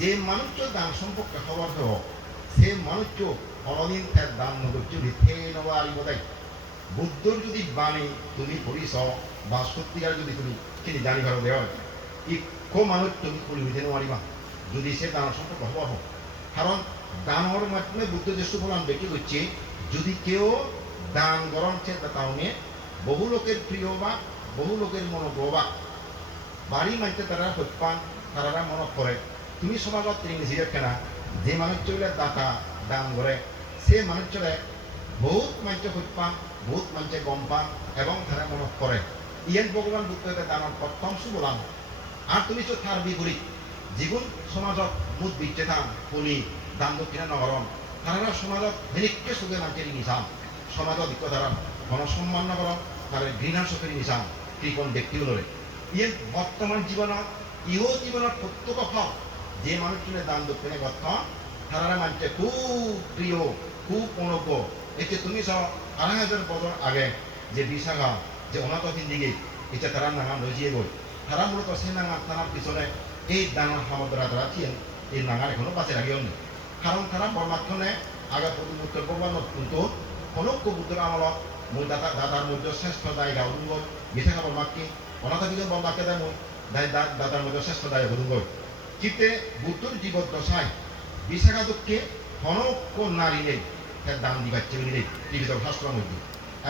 যে মানুষ দান সম্পর্কে খবর দেব সে মানুষ কোনোদিন তার দান নগরটি লিখে নেওয়া আরিব দেয় বুদ্ধর যদি বাণী তুমি পড়িছ বা সত্যিকার যদি তুমি তিনি জানিবার দেওয়া ইকো মানুষ তুমি উঠে নোৱাৰিবা যদি সে দান সম্পর্ক হব হোক কারণ দানৰ মাধ্যমে বুদ্ধ যে সুফলান ব্যক্তি করছে, যদি কেউ দান গরম চেতা তাহলে বহু লোকের প্রিয় বা বহু লোকের মনোগ্রবা বাড়ি মানতে তারা হত্যান তারা মনত করে তুমি সমাজত তিনি নিজে কেনা। যে মানুষগুলো দাতা দান করে সে মানুষরে বহুত মানুষ হত্যান বহুত মানুষে গম পান এবং তারা মনত করে ইয়ান ভগবান বুদ্ধকে দানৰ প্ৰথম সুবলাম আর তুমি তো তার বিপরীত জীবন সমাজত মুদ বিচ্ছেদান পুলি দান দক্ষিণা নগরম তারা সমাজত হেনিককে সুখে মানুষের নিচান সমাজত দিক্ষ তারা গণসম্মান নগরম তারা ঘৃণার চোখের নিচান কৃপণ ব্যক্তিগুলোরে ইয়ে বর্তমান জীবনত ইহ জীবনত প্রত্যেক ফল যে মানুষজনে দান দক্ষিণে গত তারা মানুষে খুব প্রিয়, খুব অনুজ্ঞ এতে তুমি সব আড়াই হাজার বছর আগে যে বিশাখা, যে অনাথ দিকে এটা তারা নানান রয়েছে গই তারা মূলত সে নাঙার তারার পিছনে এই ডাঙর সামুদ্রা তারা ছিলেন এই নাঙার এখনও বাঁচে রাখিও নি কারণ তারা বর্মাক্ষণে আগে প্রতিমুক্ত ভগবান কিন্তু কোনো কবুতর আমলত মই দাদা দাদার মধ্যে শ্রেষ্ঠ দায় গাউদুঙ্গ বিশাখা বর্মাক্ষী অনাথ বিজন বর্মাকে দেয় দায় দাদার মধ্যে শ্রেষ্ঠ দায় গাউদুঙ্গ কিন্তু বুদ্ধর জীবত দশায় বিশাখা দুঃখে হনক নারী নেই, তার দান দিবাচ্ছে নেই টিভিত শাস্ত্র মধ্যে।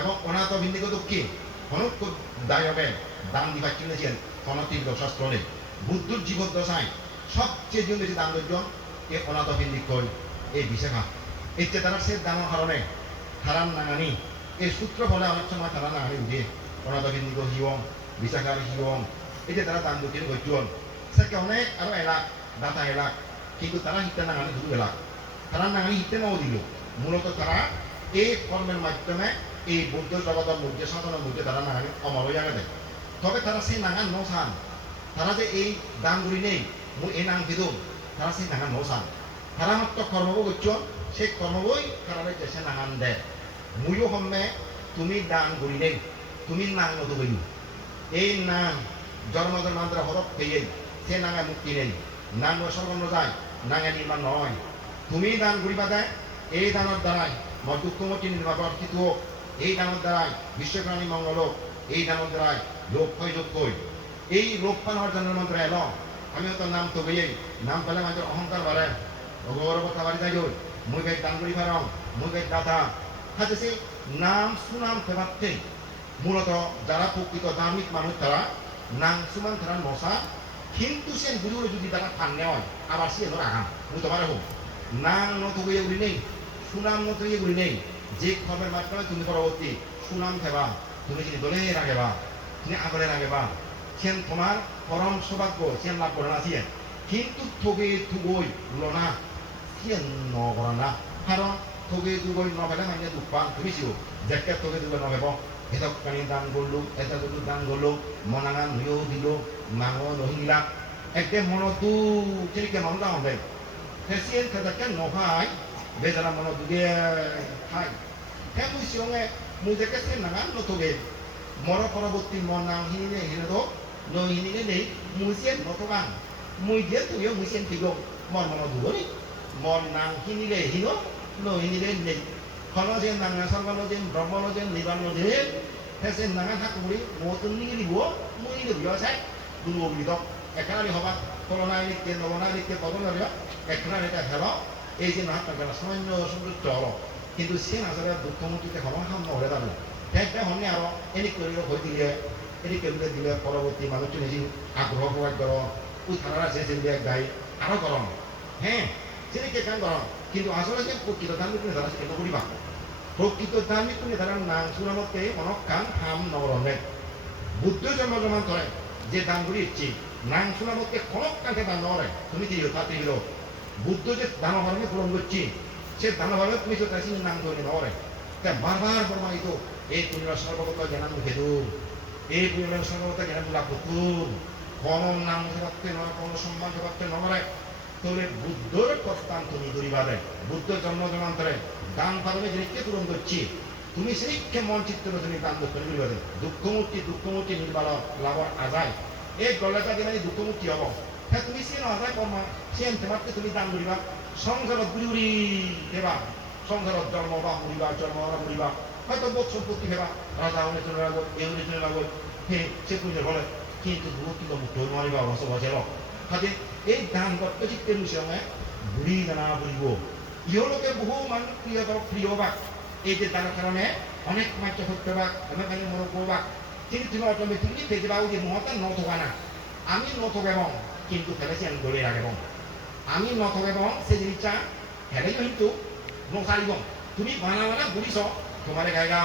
এবং অনাথ বিন্দিক দুঃখে হনক দায় হবে দান দিবাচ্ছে শাস্ত্র নেই। বুদ্ধর জীবন দশায় সবচেয়ে যে বেশি দান দর্জন এ অনাথ বিন্দিক কই এই বিশাখা। এতে তারা সে দানের কারণে হারাম নাঙানি এই সূত্র ফলে অনেক সময় তারা নাঙানি উঠে। অনাথ বিন্দিক হিওম বিশাখার হিওম এতে তারা দান দক্ষিণ গজ্জন সেকে অনেক আরও এলাক দাতা এলাক কিন্তু তারা হিতে নাঙানি শুধু এলাক তারা নাঙানি হিতে নাও দিল মূলত তারা এই কর্মের মাধ্যমে এই বৌদ্ধ জগতের মধ্যে সাধনের মধ্যে তারা নাঙানি অমর হয়ে দেয় তবে তারা সেই নাঙান নসান তারা যে এই দানগুলি নেই মই এই নাম দিদুম তারা সেই নাঙান নসান তারা মাত্র কর্মব সেই কর্মবই তারা যে নাঙান দে মুইও হমে তুমি দান গুলি নেই তুমি নাং নতো গইলু এই নাং জন্ম জন্মান্তর হরপ পেয়ে সে নাঙা মুক্তি নেই নাং সর্বন্ন যায় নাঙা নির্মাণ নয় তুমি দান গুলিবা দেয় এই দানের দ্বারাই মই দুঃখমতি অর্থিত হোক এই দানের দ্বারাই বিশ্বপ্রাণী মঙ্গল হোক এই দানের দ্বারাই লোক হয় যোগ কই এই লোক পান অর্জনের মন্ত্র এলো আমি তো নাম তো বইয়ে নাম পেলে আমাদের অহংকার বাড়ে গৌরবতা বাড়ি যাই মুই গাই দান করি পারং মুই গাই দাতা হাতে নাম সুনাম ফেবাতে মূলত যারা প্রকৃত ধার্মিক মানুষ তারা নাম সুমান তারা নসা কিন্তু সে গুরুর যদি তারা ফান নেওয়া আবার সে এলো আগাম মুই তোমার হোক নাম নত হয়ে উড়ি নেই, সুনাম নত হয়ে উড়ি নেই। যে কর্মের মাধ্যমে তুমি পরবর্তী সুনাম খেবা, তুমি যদি দলে রাখেবা তুমি আগলে রাখেবা সেন তোমার পরম সৌভাগ্য সেন লাভ করে না সিয়েন কিন্তু ঠগে থুগই লনা সিয়েন নকরা না কারণ ঠগে থুগই নভেলে মানে দুখ পান তুমি সিও যেকে ঠগে থুগই নভেব এতক কানি দান করল এটা দুটো দান করল মনাঙা নুয়েও দিল। নাঙো নহিলা একদম মনতো যেদিকে মন দাও দেয় সেসিয়েন তাদেরকে নহাই বেজারা মন দুগে খাই হ্যাঁ মুই সিওঙে মুই দেখে সে নাঙান নথগে মর পরবর্তী মন নাং হিনে হিনে তো no ini ni ni musien no tokan muy dia tu yo musien tigo mon mon du ni mon nang hini le hino no ini le ni kono je nang asal kono je brahma no je niban no je hese nang hak muri mo tu ni ni bo mu ni yo sai du bo mi do ekana ni hoba kono ni ke kono na yo ekana ni ta helo এই যে না তাকে সামান্য হলো কিন্তু সে নাজারে দুঃখমুখীতে হলো হাম নহলে দাঁড়ো হ্যাঁ হনে আরও এনে করিল হয়ে দিলে এটি কেন্দ্রে দিলে পরবর্তী মানুষ নিজে আগ্রহ প্রকাশ কর ওই থানারা সে সেদিকে গাই আরও গরম হ্যাঁ সেদিকে গান গরম কিন্তু আসলে যে প্রকৃত ধার্মিক নেতারা সেটা করিবা প্রকৃত ধার্মিক নেতারা নাম শুনামতে অনেক কান থাম নগরণে বুদ্ধ জন্ম জমান করে যে দানগুলি ইচ্ছি নাং শুনামতে অনেক কানকে দান নগরে তুমি কি তাতে হিল বুদ্ধ যে দানভাবে পূরণ করছি, সে দানভাবে তুমি তো তাই নাম ধরে নগরে তা বারবার প্রমাণিত এই তুমি সর্বগত জ্ঞান ভেদু, এই পরিমাণ সর্বতা জ্ঞান লাভ করতুম কোন নাম জগতে নয় কোন সম্মান জগতে নয় তোলে বুদ্ধর প্রস্থান তুমি বুদ্ধ জন্ম জন্মান্তরে দান পালনে জিনিসকে পূরণ করছি তুমি সেইকে মন চিত্ত তুমি দক্ষিণ করিবা দেয় দুঃখমূর্তি দুঃখমূর্তি নির্বাল লাভ আজায় এই গলাটা দিলে দুঃখমূর্তি হব? হ্যাঁ তুমি সে নজায় কর্মা সে তোমাকে তুমি দান করিবা সংসারত গুড়ি গুড়ি দেবা সংসারত জন্ম বা মরিবা জন্ম বা মরিবা হয়তো বোধ সম্পত্তি হেবা রাজা হলে চলে লাগো এ হলে চলে লাগো হে সে পুজো বলে কিন্তু কিন্তু মুক্ত মারিবা রস বাজে কাজে এই দান করতে চিত্তের বিষয়ে বুড়ি দানা বুড়িব ইহলোকে বহু মানুষ প্রিয় প্রিয় বা এই যে দানের কারণে অনেক মাত্র বা অনেক মনে করবা। কিন্তু তুমি অটোমেটিকলি পেতে পাবো যে মহতা নথবা না। আমি নথব এবং কিন্তু ফেলেছি আমি দৌড়ে রাখব। আমি নথব এবং সে জিনিসটা ফেলে কিন্তু নসারিব তুমি বানা বানা বুড়িছ তোমার গায়গা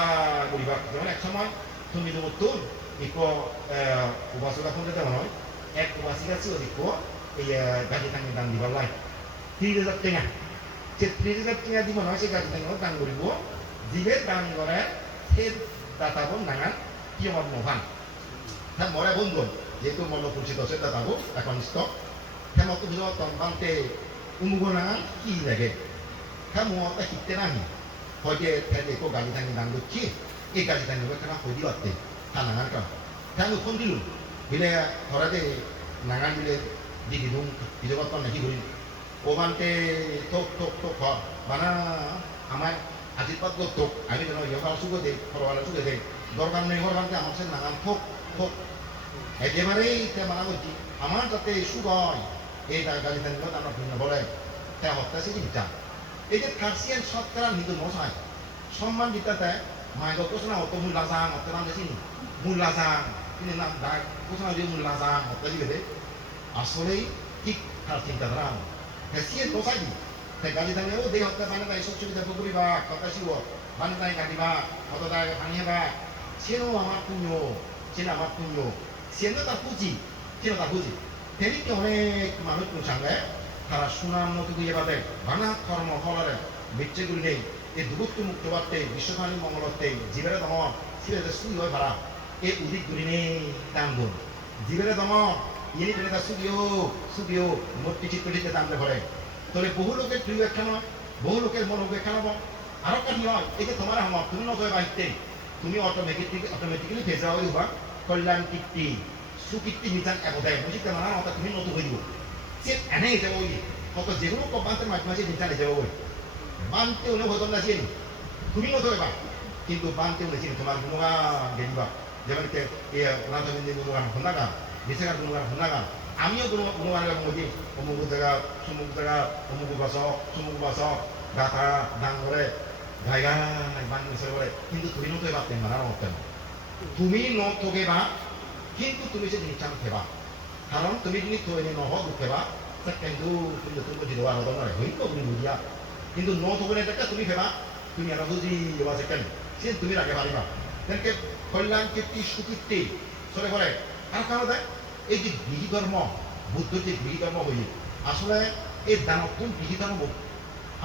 বুড়িবা যেমন এক সময় তুমি তো তোর ইকো উপাসকা ফোনতে দেওয়া নয় এক উপাসিকা ছিল ইকো এই গাড়ি টাঙ্গি দান দিবার লাই ত্রিশ হাজার টেঙা সে ত্রিশ হাজার টেঙা দিব নয় সে গাড়ি টাঙ্গিও দান করিব। যিবে দান করে সে দাতাবো নাঙান কিয়মত মহান? হ্যাঁ মরে বন্ধু, যেহেতু মন পরিচিত আছে দাতাবো এখন স্তক হ্যাঁ মতো বুঝো তন্বান্তে উমুগো নাঙান কি লাগে? হ্যাঁ মতা শিখতে নাহি। হয়তো ফেলে কো গাড়ি টাঙ্গি দান করছি, এই গাড়ি টাঙ্গি কেনা হদি বাড়তে তা নাঙান কাম হ্যাঁ আমি ফোন দিলুম বিলে হরাতে নাঙান বিলে দিদি দুম বিজগত নাকি করি ওমানতে tok tok tok kok mana আমার আশীর্বাদ করতো আমি যেন ইয়োগার সুখে দেই ফরওয়ালা সুখে দেই দরকার নেই হরকারকে আমার সে নানান থোক থোক। একেবারেই তে মানা করছি আমার যাতে সুখ হয়, এই গাড়ি থাকলে আমরা ভিন্ন বলে। তে হত্যা সে চিন্তা এই যে থার্সিয়ান শতকরা হিন্দু মশাই, সম্মান দিতে মায়ের ঘোষণা হতো মূল্যাসাং হত্যা নাম দেখি মূল্যাসাং কিন্তু নাম ঘোষণা দিয়ে মূল্যাসাং হত্যা দিকে আসলেই ঠিক তার চিন্তাধারা আমার Kasihan kau saja. Saya kali tanya, oh dia hotel mana tak esok cerita pukul ba, kata si wo, mana tak ganti ba, kata tak tanya ba. Sino amat punyo, sino amat punyo, sino tak puji, sino tak puji. Jadi কি অনেক মানুষ সঙ্গে তারা সুনাম মতো দিয়ে পাবে বানা কর্ম ফলারে বিচ্ছেগুলি নেই এই দূরত্ব মুক্ত বার্তে বিশ্বখানি মঙ্গলতে জীবের দম সিরে সুই হয় ভাড়া এই উদিক গুলি নেই গুণ জীবের দম ইনি করে তার সুদিও সুদিও মূর্তি চিত্রটিতে দামলে ভরে তবে বহু লোকের প্রিয় একখান বহু লোকের মন একখান আরও কাটি হয় এই যে তোমার আমার তুমি নজয় বাড়িতে তুমি অটোমেটিক অটোমেটিক্যালি ভেজা হয়ে উবা কল্যাণ কীর্তি সুকীর্তি নিজান একদায় বুঝি তেমন আমার তুমি নতুন হয়ে দিব। সে এনে যাব ওই কত যেগুলো কবান্তের মাঝে মাঝে নিজানে যাব ওই বানতে উনি হতো না। চিনি তুমি নজয় বা কিন্তু বানতে উনি চিনি তোমার গুণগান গেলিবা যেমন কে এ রাজমিন্দি গুণগান 아미요 그런 그런 말을 하는 거지. 어묵다가 수묵다가 어묵 가서 수묵 가서 나가 나거래 나이가 만는 세월에 কিন্তু তুমি নতে বাতে মারার মত না তুমি নতকে বা কিন্তু তুমি সে জিনিস চান থেবা কারণ তুমি যদি তৈরি নহ থেবা তা কিন্তু তুমি তুমি বুঝি দেওয়া হতো না হইল তুমি বুঝিয়া। কিন্তু ন থবনে টাকা তুমি ফেবা তুমি আর বুঝি দেওয়া কেন? সে তুমি রাখে পারিবা তেনকে কল্যাণ কীর্তি, সুকীর্তি, সরে পরে আর কারও দেয়? এই যে গৃহী ধর্ম বুদ্ধ যে গৃহী ধর্ম হইল আসলে এই দানব কোন গৃহী ধর্ম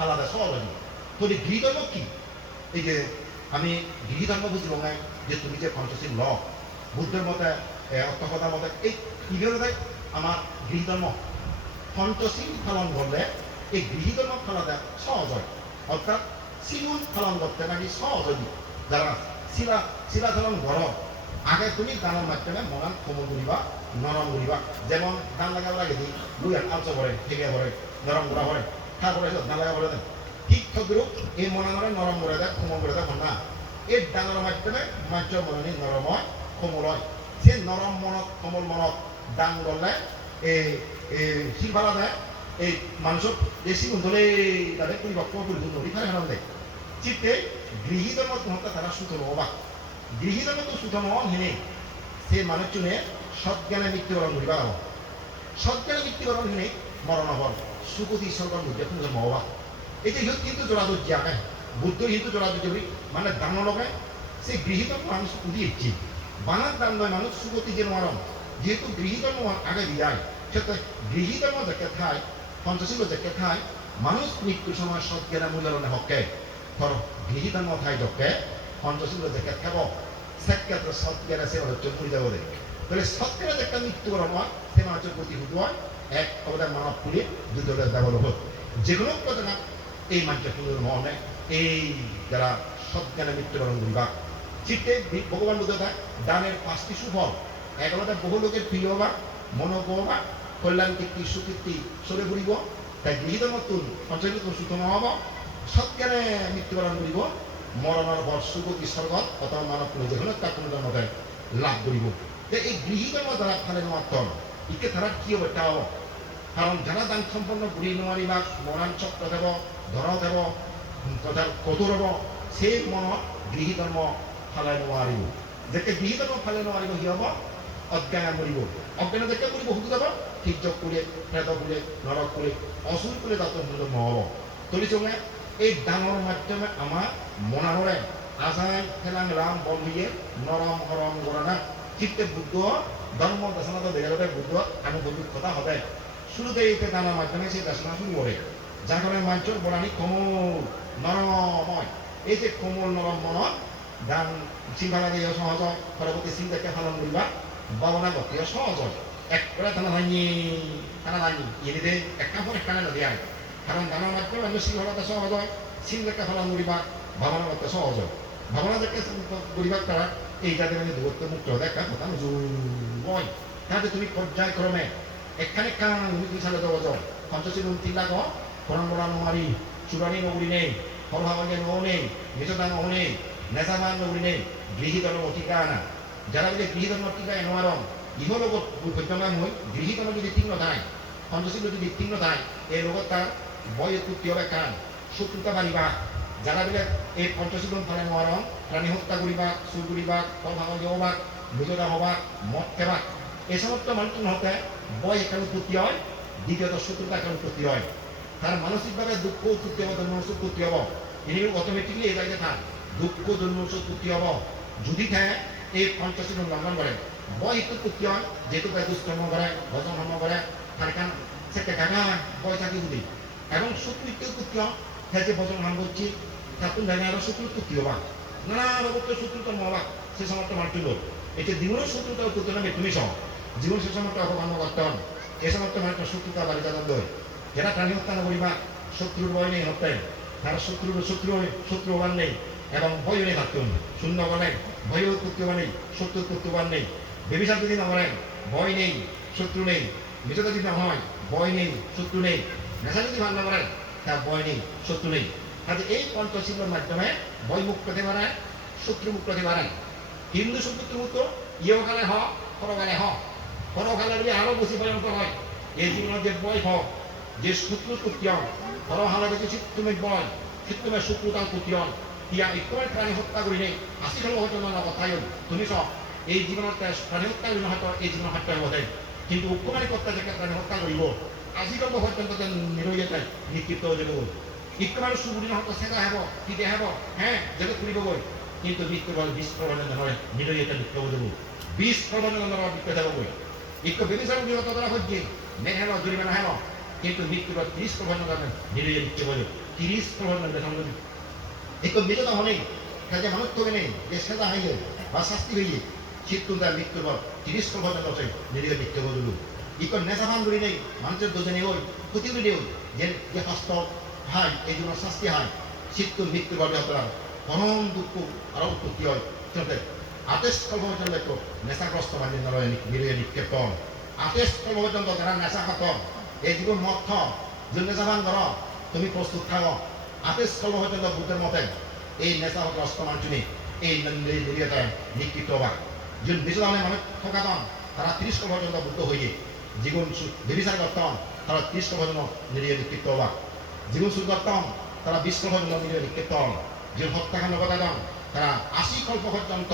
আলাদা, সব আলাদা। তো এই গৃহী ধর্ম কি? এই যে আমি গৃহী ধর্ম বুঝলো না যে তুমি যে পঞ্চশীল ল বুদ্ধের মতে অর্থকথার মতে, এই কীভাবে আমার গৃহী ধর্ম পঞ্চশীল পালন করলে এই গৃহী ধর্ম ফলাতে সহজ হয়। অর্থাৎ সিলুন পালন করতে নাকি সহজ হয় যারা শিলা শিলা ধরন ঘর আগে তুমি দানের মাধ্যমে মনান কোমল করিবা নরম করিবা যেমন ধান লাগাব লাগে দি, দুই হাত আলচো করে ঠেকে করে নরম করা করে খা করে ধান লাগা। করে দেন ঠিক তদ্রুপ এই মনে নরম করে দেয় কোমল করে দেয় না এই দানের মাধ্যমে মাঞ্চ মননি নরম হয় কোমল হয়। সে নরম মনত, কোমল মনত দান করলে এই শিলফালা দেয় এই মানুষক বেশি ধরে তাদের পরিপক্ক পরিপূর্ণ হরিফারে হারান দেয় চিত্তে গৃহীত মত তারা সুতরাং অবাক গৃহীতকে তো সুতরাং হেনে সে মানুষজনে সজ্ঞানে মৃত্যুবরণ করিবা হব সজ্ঞানে মৃত্যুবরণ হল সুগতি সর্বর মধ্যে কোনো জন্ম হবা। এটা ইহত কিন্তু জোড়াদুর্জি আগে বুদ্ধ কিন্তু জোড়াদুর্জি বলি মানে দান লগায় সে গৃহীত মানুষ উদিয়েছি বানার দান নয় মানুষ সুগতি যে মরণ। যেহেতু গৃহীত আগে বিদায় সেটা গৃহীত যাকে ঠাই পঞ্চশীল যাকে ঠাই মানুষ মৃত্যুর সময় সজ্ঞানে মূল্যায়নে হকে ধর, গৃহীত ঠাই যকে পঞ্চশীল দেখে খাব সেক্ষেত্রে সৎকেরা সে হচ্ছে মরে যাব তাহলে সৎকেরা একটা মৃত্যুকরণ হয় সে মানুষের প্রতি হয় এক অবদান মানব পুড়ে দুটোটা হোক। যে কোনো কথা না, এই মানুষের পুনর মনে এই যারা সৎজ্ঞানে মৃত্যুবরণ করিবা চিত্তে ভগবান বুঝতে দানের পাঁচটি সুফল। এক হলো বহু লোকের প্রিয় বা মনোজ্ঞ কল্যাণ কীর্তি সুকীর্তি চলে ঘুরিব। তাই গৃহীত নতুন পঞ্চায়ত সুস্থ নহ'ব সৎকাৰে মৃত্যুবৰণ করিব মৰণৰ বৰ সুগতি স্বৰ্গত অথবা মানৱ নিজেখনত তাক কোনো জন্মতে লাভ কৰিব যে এই গৃহীত দ্বারা ফালে মাত্র ইকে তারা কি হবে তা হব কারণ যারা দান সম্পন্ন ঘুরি নোৱাৰি বা মৰাণ চক্ৰ দেব ধৰ দেব কঠোৰ হ'ব, সেই মনত গৃহী ধৰ্ম ফালে নোৱাৰিব। যেতিয়া গৃহী ধৰ্ম ফালে নোৱাৰিব সি হ'ব? অজ্ঞান মৰিব। অজ্ঞান যেতিয়া কৰিব সুধি যাব সূৰ্য কোলে প্ৰেত কোলে নৰক কোলে অসুৰ কোলে তাত জন্ম হ'ব তলিচোঙে এই ডাঙৰ মাধ্যমে আমাৰ মনাৰৰে আজাই খেলাং ৰাম বন্ধুয়ে নৰম হৰম গণনা চিত্তে বুদ্ধ ধর্ম দর্শনত বেড়ে বুদ্ধ আনুগতিকতা হবে। শুরুতে এই দানার মাধ্যমে সেই দর্শনা শুরু করে যার কারণে মাঞ্চর বরানি কোমল নরময় এই যে কোমল নরম মন দান চিন্তা দিয়ে সহজ হয়। পরবর্তী চিন্তাকে পালন করিবা ভাবনা করতে সহজ হয়। একবারে দানা দানি দানা দানি এদিকে একটা পর একটা না দেয় কারণ দানার মাধ্যমে আমি শৃঙ্খলাতে সহজ হয়। চিন্তাকে পালন করিবা ভাবনা করতে সহজ হয়। ভাবনা যাকে করিবা তারা এইটাতে মানে দূরত্ব মুক্ত হবে একটা কথা নয় তাহলে তুমি পর্যায়ক্রমে এখানে কারণ তুমি সালে দেওয়া যায় পঞ্চাশী উনত্রিশ লাখ বলা নমারি চূড়ানি নগরী নেই হরভাবাগে নৌ নেই মেজদা নৌ নেই নেজামান নগরী নেই গৃহীত অতিকা আনা যারা বলে গৃহীত এনোয়ারম ইহ লগত পৰ্যমান হৈ গৃহীত যদি তীক্ষ্ণ ঠাই পঞ্চাশী যদি তীক্ষ্ণ ঠাই এই লগত তাৰ বয় হবে কারণ। শত্রুতা বাড়িবা। যারা বলে এই পঞ্চাশী জন ফালে নোয়ারম প্রাণী হত্যা করিবা চুর করিবা ফল ভাঙন হবা বিজোদা হবা মদ খেবাক। এই সমস্ত মানুষ হতে বয় এখানে উৎপত্তি হয়, দ্বিতীয়ত শত্রুতা এখানে উৎপত্তি হয়। তার মানসিকভাবে দুঃখ উৎপত্তি হবে জন্ম উৎপত্তি হব। ইনি অটোমেটিকলি এই জায়গায় থাক। দুঃখ জন্ম উৎপত্তি হব। যদি থাকে, এই পঞ্চাশী লঙ্ঘন করে। বয় একটু উৎপত্তি হয়, যেহেতু তাই দুষ্কর্ম করে, ভজন ধর্ম করে, তার কারণ সেটা গাঙা বয় থাকে যদি। এবং শত্রু একটু উৎপত্তি হয় হ্যাঁ যে ভজন মান করছি তাতুন জায়গায় আরও শত্রু উৎপত্তি হবা। নানা রকম শত্রুতা মহবা সে সমস্ত মানুষ এতে জীবনের শত্রুতা উৎপত্তি নামে তুমি সহ জীবন সে সমস্ত অপকর্ম করতেন। এ সমস্ত মানুষ শত্রুতা বাড়িতে দ্বন্দ্ব যারা প্রাণী হত্যা না করিবা, শত্রুর ভয় নেই হত্যা তারা শত্রুর, শত্রু শত্রু হবার নেই, এবং ভয় নেই থাকতেন শূন্য বলেন ভয় উৎপত্তি নেই, শত্রু উৎপত্তি নেই। বেবিচার যদি না ভয় নেই, শত্রু নেই। মিথ্যতা যদি না হয়, ভয় নেই, শত্রু নেই। নেশা যদি ভালো না করেন তার ভয় নেই, শত্রু নেই। কাজে এই পঞ্চশীলের মাধ্যমে ভয় মুক্ত হতে পারায় শত্রু মুক্ত হতে হিন্দু শত্রু মুক্ত ইহকালে হ, পরকালে হ। পরকালে বলে আরও বেশি ভয়ঙ্কর হয়, এই জীবনের যে ভয় হ, যে শত্রু কুতিয়ান পরহালে বেশি তুমি বয় তুমি শত্রুতা কুতিয়ান ইয়া একবারে প্রাণী হত্যা করি নেই আশি জন হয়তো না কথাই তুমি সব এই জীবনত প্রাণী হত্যা করি হয়তো এই জীবন হত্যা হবে কিন্তু উপকারী কর্তা যাকে প্রাণী হত্যা করিব আজিকাল পর্যন্ত নিরইতে নিক্ষিপ্ত হয়ে সুবুরি হয়তো সেটা হব হব হ্যাঁ কিন্তু বল বিষ প্রবঞ্চন হয় হয়ে দ্বারা হচ্ছে নেহেন জরিমানা হেন কিন্তু ত্রিশ হয়ে যাব তিরিশ হনেই কাজে নেই যে সেটা হইলে, বা শাস্তি হইলে চিত্ত তার তিরিশ আছে নিরইতে লিপ্ত হয়ে যাব ইকন নেশাভান ধরি নেই, মানুষের দোজনে ওই ক্ষতি যে যে হস্ত হয় এই জন্য শাস্তি হয় চিত্ত মৃত্যু বাবে আপনার পরম দুঃখ আরও উৎপত্তি হয়। আতেশ কল্প পর্যন্ত একটু নেশাগ্রস্ত মানে নিরয়ে নিক্ষেপন আতেশ কল্প পর্যন্ত যারা নেশা খাত এই জীবন মত খ যে নেশাভান ধর, তুমি প্রস্তুত থাকো। কল্প পর্যন্ত বুদ্ধের মতে, এই নেশাগ্রস্ত মানুষনি এই নিরিয়তে নিক্ষিপ্ত হবা। যে নিজ নামে মানুষ ঠকাতন তারা ত্রিশ পর্যন্ত বুদ্ধ হইয়ে, জীবন বেবিচার করতাম, তারা ত্রিশ পর্যন্ত নিরিয়ে নিক্ষিপ্ত হবা। জীবন শুরু করতাম তারা পর্যন্ত নিরিয়ে নিক্ষিপ্ত যে হত্যাকাণ্ড ঘটাতাম তারা আশি কল্প পর্যন্ত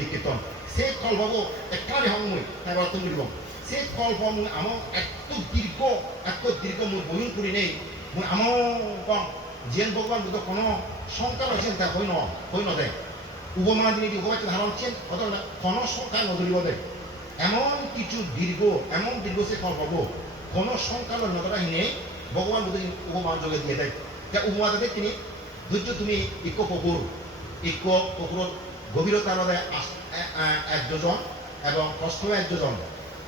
নিক্ষিপ্ত হন সেই কল্পবো একেবারে সময় তারপর তুমি সেই কল্প মই আমার এত দীর্ঘ এত দীর্ঘ মই বহিন করি নেই। মই আমার জিয়ান ভগবান বুদ্ধ কোনো সংকার তা হই ন হই নদে উপমা দিনে উপবাচ্য ধারণ চেন কোনো সংখ্যা নদরিব দেয় এমন কিছু দীর্ঘ এমন দীর্ঘ সে ফল পাবো কোনো সংখ্যা নজরা নেই। ভগবান বুদ্ধ উপমান যোগে দিয়ে দেয়, তা উপমা দেবে তিনি ধৈর্য তুমি ইক পুকুর ইক পুকুর গভীরতা মধ্যে এক যোজন এবং প্রস্থ এক যোজন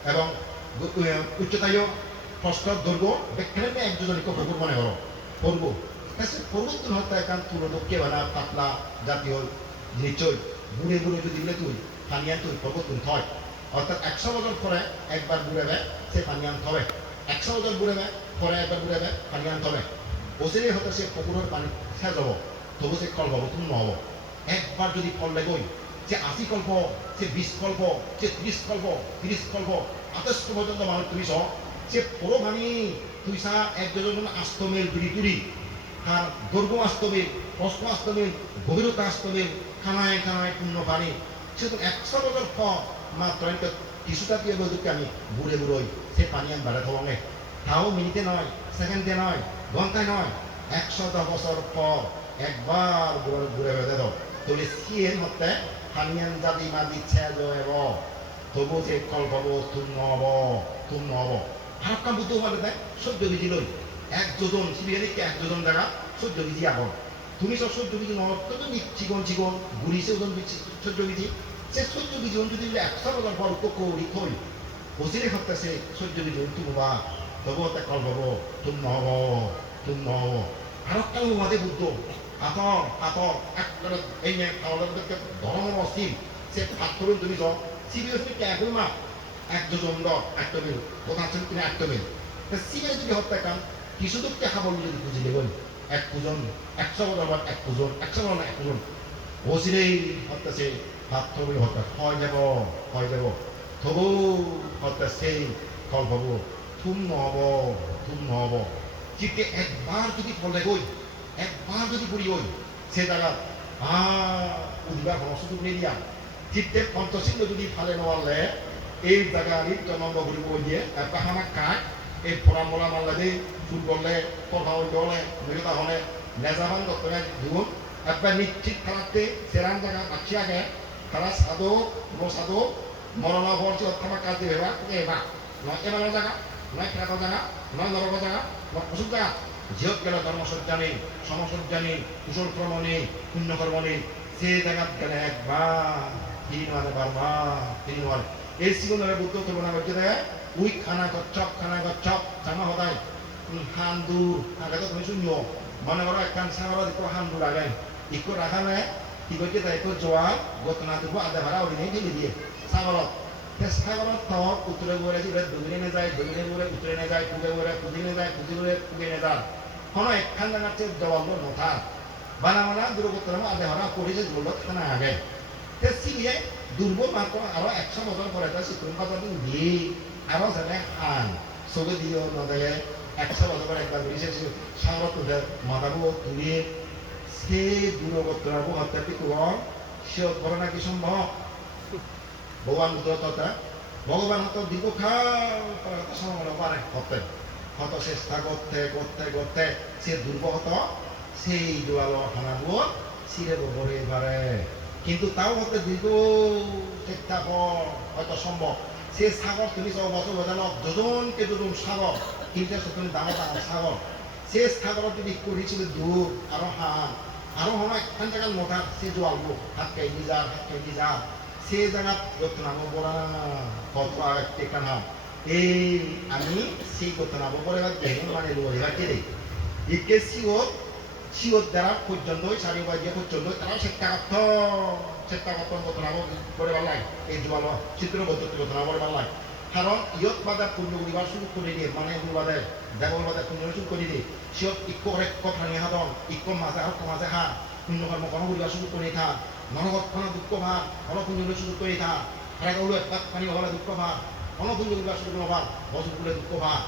এবং উচ্চতায় প্রস্থ দৈর্ঘ্য বেক্ষণে এক যোজন ইক পুকুর মনে করো পর্ব সে পর্বত হত্যা একান তুলো দক্ষে বানা পাতলা জাতীয় নিশ্চয় বুড়ে বুড়ে যদি দিলে তুই ফানিয়া তুই পর্বত তুই অর্থাৎ একশো বছর পরে একবার ঘুরেবে সে পানি আনতে হবে একশো বছর ঘুরেবে পরে একবার ঘুরেবে পানি আনতে ওসিরে হতে সে পুকুরের পানি শেষ যাব। তবু সে কল পাবো তুমি নহব। একবার যদি পড়লে গই সে আশি কল্প সে বিশ কল্প সে ত্রিশ কল্প তিরিশ কল্প আঠাশ পর্যন্ত মানুষ তুমি সহ সে পুরো পানি তুই সা এক দুজন আস্তমের বিড়ি তুরি আর দৈর্ঘ্য আস্তমিক প্রশ্ন আস্তমিক গভীরতা আস্তমিক খানায় খানায় পূর্ণ পানি। সেহেতু একশো বছর পর মাত্র কিছুটা দিয়ে বলতে আমি বুড়ে বুড়োই সে পানি আমি বাড়াতে হবে তাও মিনিটে নয়, সেকেন্ডে নয় ঘন্টায় নয়, একশত বছর পর একবার ঘুরে বেঁধে দাও। তবে সিয়ে মতে হানিয়ান জাদি মাদি ছেদ এব তবু যে কল্পব তুম নহব তুম নহব হারকাম বুদ্ধ মানে দেয় সহ্য বিধি লই। এক যোজন সিবিআইকে এক যোজন দ্বারা সহ্য বিধি আগন তুমি সব সহ্য বিধি নহব তো চিকন চিকন ঘুরিছে ওজন সহ্য বিধি। সে সহ্য বিধি যদি একশো বছর পর তো কৌরি থই। বসিরে সে সহ্য বিধি তুমি বা তবু তে কল্পব তুম নহব তুম নহব আরেকটা মাঝে বুদ্ধ আতর আতর একবারে এই যে কাউলাদেরকে ধর্ম অস্থির সে পাথর তুমি যাও সিবিএসি একই মা এক দুজন লোক একটা মিল কোথা ছিল তিনি একটা মিল সিবিআই যদি হত্যাকাণ্ড দেখা বললি যদি বুঝি দেবেন এক পুজন, একশো বছর এক পুজন, একশো বছর এক পুজন। বসিলেই হত্যাছে পাথর হত্যা। হয় যাব হয় যাব। তবু হত্যা সেই ফল পাব থুম নহব থুম নহব চিত্তে একবার যদি ফলে গই, একবার যদি পড়ি গই, সে জায়গা আহ উদিবা সমস্ত দিয়া চিত্তে পঞ্চশীল যদি ফালে নেওয়ালে, এই জায়গা নিত্য নম্বর ঘুরিব দিয়ে একটা হামাক কাক, এই ফরামলা মারলে ফুটবলে কথা হলে মেঘতা হলে নেজাবান দত্তনে দুগুণ একবার নিশ্চিত থাকতে সেরাম জায়গা বাকি আগে তারা সাধু সাধু মরণা ভরছি অথবা কাজ দিয়ে ভেবা এবা নয় এবার জায়গা নয় নরক জায়গা নয় অসুখ জায়গা জিহত গেলে ধর্মসজ্জা নেই, সমসজ্জা নেই, কুশল ক্রম নেই পুণ্যকর্ম নেই। সে জায়গাত গেলে একবার তিনি মানে বারবার তিনি মানে এই সিগুণের বুদ্ধ তুলনা করতে দেয় উই খানা গচ্ছপ খানা গচ্ছপ জামা হদায় হান্দু আগে তো তুমি শুনিও মনে করো একখান সাগর দিকো হান্দু রাখাই ইকো রাখালে ইকোকে তাই? ইকো জোয়া গতনা তুবো আধা ভাড়া অডিনে ঢেলে দিয়ে। সাগরত সেই সাগরত তহত উত্তরে গড়ে যদি দক্ষিণে নে যায় দক্ষিণে গড়ে উত্তরে নে যায় পূবে গড়ে পূজে নে যায় পূজে গড়ে পূবে নে যায় হন একখান জায়গাতে জবাব নথার বানা বানা দুর্গতরম আধা ভাড়া করেছে জল থানা আগে তে সিবিয়ে দুর্বল মাত্র আরও একশো বছর পরে তার সুপ্রিম কোর্ট দিয়ে আরও জানে হান চবে দিয়ে নদেলে একশো বছর পরে একবার বেরিয়েছে সাগর তুলে মাথাবো তুলিয়ে সে দূরবর্তরাবো হত্যাটি কুয় সে করে সম্ভব ভগবান উত্তরতা ভগবান হত দীর্ঘকাল হত সময় হতে হত চেষ্টা করতে করতে করতে, সে দুর্বহত সেই জোয়ালো হানাবো সিরে বগরে পারে কিন্তু তাও হতে দীর্ঘ চেষ্টা কর, হয়তো সম্ভব। সে সাগর, তুমি সব বছর বোঝানো দুজনকে দুজন সাগর কিন্তু তুমি ডাঙর ডাঙর সাগর। সে সাগর যদি করেছিল দূর, আরও হান, আরও হন একখান জায়গার মোটা সে জোয়ালবো হাত খাই নিজা হাত খাই নিজা সে জায়গাত যত্নাব বলা কত আগে কানাম এই আমি সেই বলে এবার বেগুন মানে লোক এবার কে দেই ইকে সিওর সিওর দ্বারা পর্যন্ত সারি বাজিয়ে পর্যন্ত তারা চেষ্টা করত চেষ্টা করত যত্নাব করে এই চিত্র পদ্ধতি যত্নাব করে কারণ ইয়ত বাদে পুণ্য করিবার সুযোগ করে দিয়ে মানে বাদে দেবল বাদে পুণ্য সুযোগ করে দিয়ে সিয়ত ইকো এক কথা নিয়ে হাতন ইকো মাঝে আর মাঝে হা পুণ্য কর্ম কোনো করিবার সুযোগ করে থা। নরকত কোনো দুঃখ ভাব অনপুঞ্জ সুযোগ করে থা হারাকা উলো এক পানি হলে দুঃখ ভাব অনপুঞ্জ করিবার সুযোগ ভাব বছর করলে দুঃখ ভাব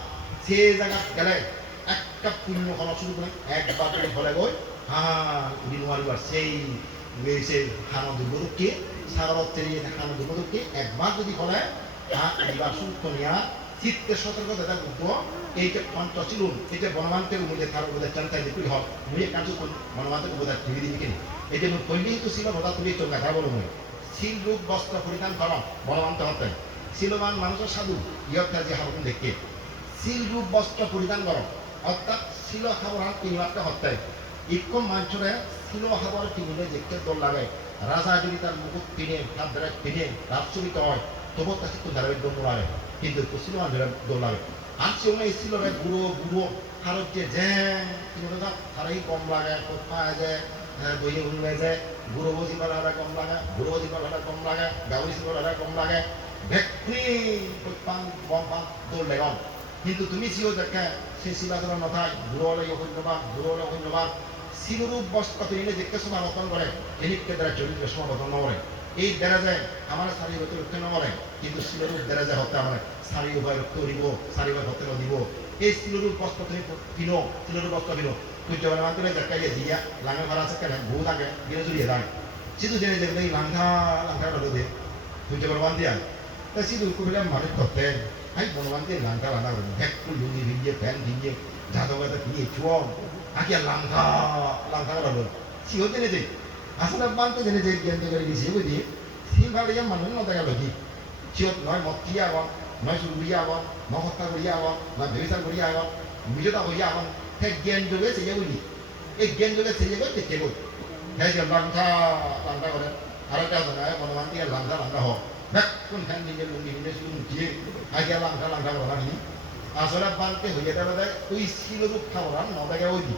সে জায়গা গেলে একটা পুণ্য করা শুরু করে, একবার করে ফলে গই হা উড়ি নোয়ারিবার সেই সেই হানো দুর্গদুঃখে সাগরত তেরিয়ে হানো দুর্গদুঃখে একবার যদি ফলে তা উড়িবার সুযোগ নিয়া চিত্তে সতর্ক দাদা বুদ্ধ, এইটা পঞ্চশীলুন এটা বনমান্তের মধ্যে তার উপদেশ জানতে দেখুই হক মুই কাজু বনমান্তের উপদেশ টিভি দিবি কিনি কইলেই তো ছিল হঠাৎ তুমি চোখ দেখা বলো মই শিল রূপ, বস্ত্র, পরিধান কর বনমান্ত হতে শিলবান মানুষের সাধু, ইয়ত কাজে হারকুন দেখে। শিল রূপ, বস্ত্র, পরিধান কর অর্থাৎ শিল খাবার তিনমাত্রা হত্যায় ইকম মাঞ্চরে শিল খাবার কিনিলে দেখতে দল লাগে। রাজা যদি তার মুকুট কিনে, তার দ্বারা কিনে রাজচরিত হয় তবু তাকে তো ধারাবাহিক দল লাগে। কিন্তু শিল মানুষের দল লাগে। আর সে শিলরে গুঁড়ো গুঁড়ো কারও যে জ্যাং তারাই কম লাগে কোথায় যায়। দইয়ে উঠলে যায় গুঁড়ো বজি পালাটা কম লাগে, গুঁড়ো বজি পালাটা কম লাগে, গাউরি শিল্পটা কম লাগে। ভেকনি পাং বং পাং দৌড় লেগন কিন্তু তুমি সিও দেখা সে শিলাচল নথাই দূৰলৈ শূন্যবাদ দূৰলৈ শূন্যবাদ চিৰূপ বস্ত্ৰ পিন্ধিলে যেকে সমাৱৰ্তন কৰে এনেকে দ্বাৰা চৰিত্র সমাৱৰ্তন নকৰে এই দ্বারা যায় আমার শারী হতে রক্ষা নকরে কিন্তু শিলরূপ দ্বারা যায় হতে আমার শারী উভয় রক্ষা দিব শারী উভয় হতে দিব এই শিলরূপ বস্ত্র তুমি কিনো শিলরূপ বস্ত্র কিনো? থাকে দিয়ে জড়িয়ে দাঁড় সিধু জেনে দেখলে লাংথা লাংথা রলো দে সূর্যবান দিয়া তা সিধু কবিলা মানুষ ধরতে হাই বনবান দিয়ে লাংথা লাংথা করে হ্যাক লুঙ্গি ভিজিয়ে প্যান ভিজিয়ে যাদবাতে পিয়ে চুয় আগে লাংথা লাংথা রলো সিও জেনে যে আসলে বানতে জেনে যে জ্ঞান করে দিয়েছে বুঝি সিলভার ইয়ার মানুষ নয় দেখা লোকি চিয়ত নয় মত্তি আগন নয় চুরি আগন নয় হত্যা করি আগন নয় বেবিচার করি আগন মিজতা করি আগন সেই জ্ঞান যোগে সেই বুঝি এই জ্ঞান যোগে সেই গৈ দেখে গৈ সেই যে লাংথা লাংথা করে আর একটা আছে না মনোমান দিয়ে লাংথা লাংথা কোন খান নিজে লুঙ্গি নিজে শুধু মুঠিয়ে আগে লাংথা লাংথা করা নি আসলে বানতে হয়ে যাবে ওই শিলরূপ খাবার নদাকে ওই দি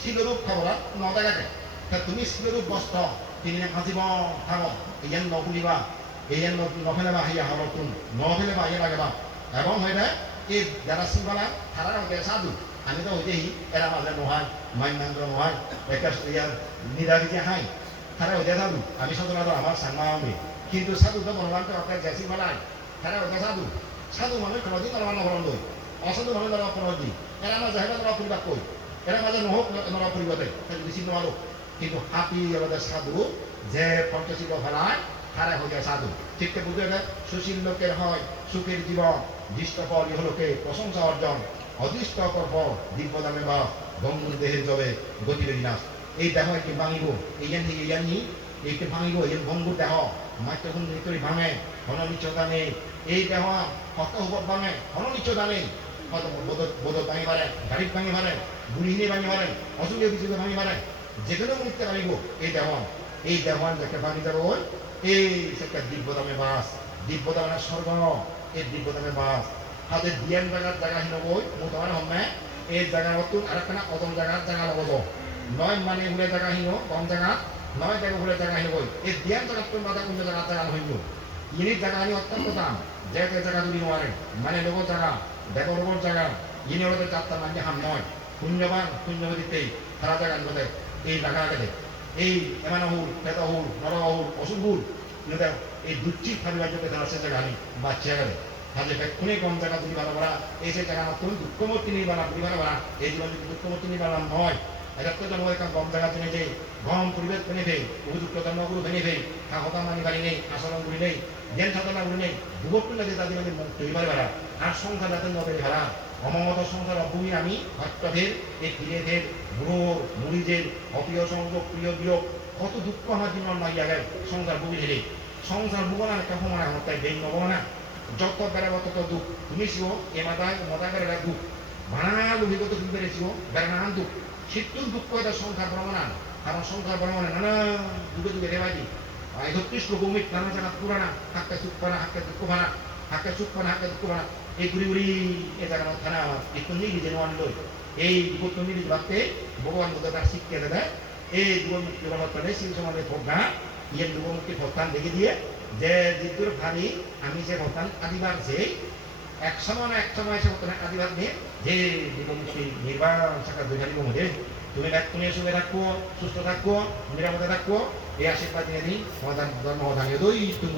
শিলরূপ খাবার নদাকে তা তুমি শিলরূপ বস্ত্র তিনি সাজিব থাক ইয়ান নগুলিবা ইয়ান নফেলেবা হিয়া হরতুন নফেলেবা ইয়ে লাগেবা এবং হয়ে এই যারা সিংহলা তারা সাধু আমি তো হইতেই এরা মাঝে নহাই মাইনান্দ্র নহাই একটা ইয়ার নিরাবিজে হাই। তারা হইতে সাধু আমি সাধুনাথ আমার সাংমা আমি। কিন্তু সাধু তো তো আপনার যে সিংহলাই তারা হইতে সাধু। সাধু মানুষ কোনোদিন তারা নহরণ লই অসাধু মানুষ তারা দি এরা মাঝে হেবা তারা পরিবার কই। এরা মাঝে নহক নরা পরিবারে যদি চিহ্ন আলো কিন্তু হাতি আমাদের সাধু, যে পঞ্চশীল ফেলায়, তারা হয়ে যায় সাধু। ঠিক বুঝে সুশীল লোকের হয়, সুখের জীবন দৃষ্ট ফল ইহলোকে প্রশংসা অর্জন। অদৃষ্ট কর্প দিব্য দামে বা বঙ্গুর দেহের জবে গতির বিনাশ এই দেহ একটি ভাঙিব জ্ঞান থেকে জ্ঞান নি এইটি ভাঙিব, এই ভঙ্গুর দেহ মাত্র হুন নিতরি ভাঙে হন নিচ্ছতা নেই। এই দেহ কত হব ভাঙে হন নিচ্ছতা নেই। কত বোধ ভাঙি পারে গাড়ি ভাঙি পারে গুড়িহিনী ভাঙি পারে অসুখে বিসুখে ভাঙি পারে যেখানে মুক্তি ভাঙিব। এই দেওয়ান এই দেওয়ান যাকে ভাঙি যাব ওই এই সেটা দিব্যদামে বাস দিব্যদামের স্বর্গ, এই দিব্যদামে বাস। দিয়ান জায়গার জায়গা হিন ওই মোটামুটি হমে, এই জায়গা নতুন আর জায়গার জায়গা লগাব। নয় মানে হুলে জায়গা হিন কম জায়গা, নয় জায়গা হুলে জায়গা হিন এই দিয়ান জায়গা তোর মাথা কোন জায়গা জায়গা হইল ইনি জায়গা আনি অত্যন্ত দাম। যে যে জায়গা যদি নোয়ারে মানে লোক জায়গা দেখো লোক জায়গা, ইনি হলে চারটা মানে হাম নয় শূন্যবান শূন্যবতীতেই সারা জায়গা আনবে এই জায়গা আগে এই এমানহুল পেতাহুল নরহুল অসুরহুল কিন্তু এই দুটি ফারিবার্যকে তারা সে জায়গা আনি বাচ্চা গেলে। তাহলে কম জায়গা তুমি এই যে জায়গা নতুন দুঃখমূর্তি নির্মাণ তুমি করা এই জীবন দুঃখমূর্তি নির্মাণ নয়। তো জন্ম একটা কম জায়গা জেনে যে গম পরিবেশ বেনে ফে উপযুক্ত জন্মগুলো বেনে ফে খাহতা মানি বাড়ি নেই আচরণ গুলি নেই, জ্ঞান সাধনা গুলি নেই যুবকটো লাগে তাদের পারা আর সংখ্যা যাতে নবের ভাড়া অমমত সংসার অভূমি আমি ভক্তদের এই ফিরেদের বুড়োর মুড়িদের, অপ্রিয় সংযোগ, প্রিয় বিয়োগ, কত দুঃখ আমার জীবন নাই জায়গায় সংসার দিলে। সংসার বুবো না সময় আমার তাই বেগ নব না যত বেড়াবো তত দুঃখ তুমি করে লুভিগত তুমি বেড়েছিও বেড়ান দুঃখ শীতুল দুঃখ এটা সংসার ভ্রমণা কারণ সংসার ভ্রমণে নানা যুগে যুগে রেবাজি একত্রিশ ভূমিক নানা জায়গা পুরানা, হাক্কা পানা, হাক্কা দুঃখ ভাড়া হাক্কা সুখ পানা, হাক্কা দুঃখ ভাড়া এই ঘুরি ঘুরি এ জায়গা থানা একটু নিয়ে যেন আনলো এই যুবক নিয়ে ভাবতে ভগবান তার শিক্ষা দেবে এই যুব মুক্তি বলতে শিব সমাজের প্রজ্ঞা ইয়ে যুব প্রস্থান দেখে দিয়ে যে জিদ্দুর ভাবি, আমি যে প্রস্থান আদিবার যে, এক সময় না এক সময় সে প্রস্থান আদিবার নিয়ে যে যুব মুক্তি নির্বাণ শাখা দুই হারিব মধ্যে তুমি তুমি সুখে থাকব সুস্থ থাকব নিরাপদে থাকব এই আশীর্বাদ নিয়ে দিই ধর্ম সমাধান দই তুমি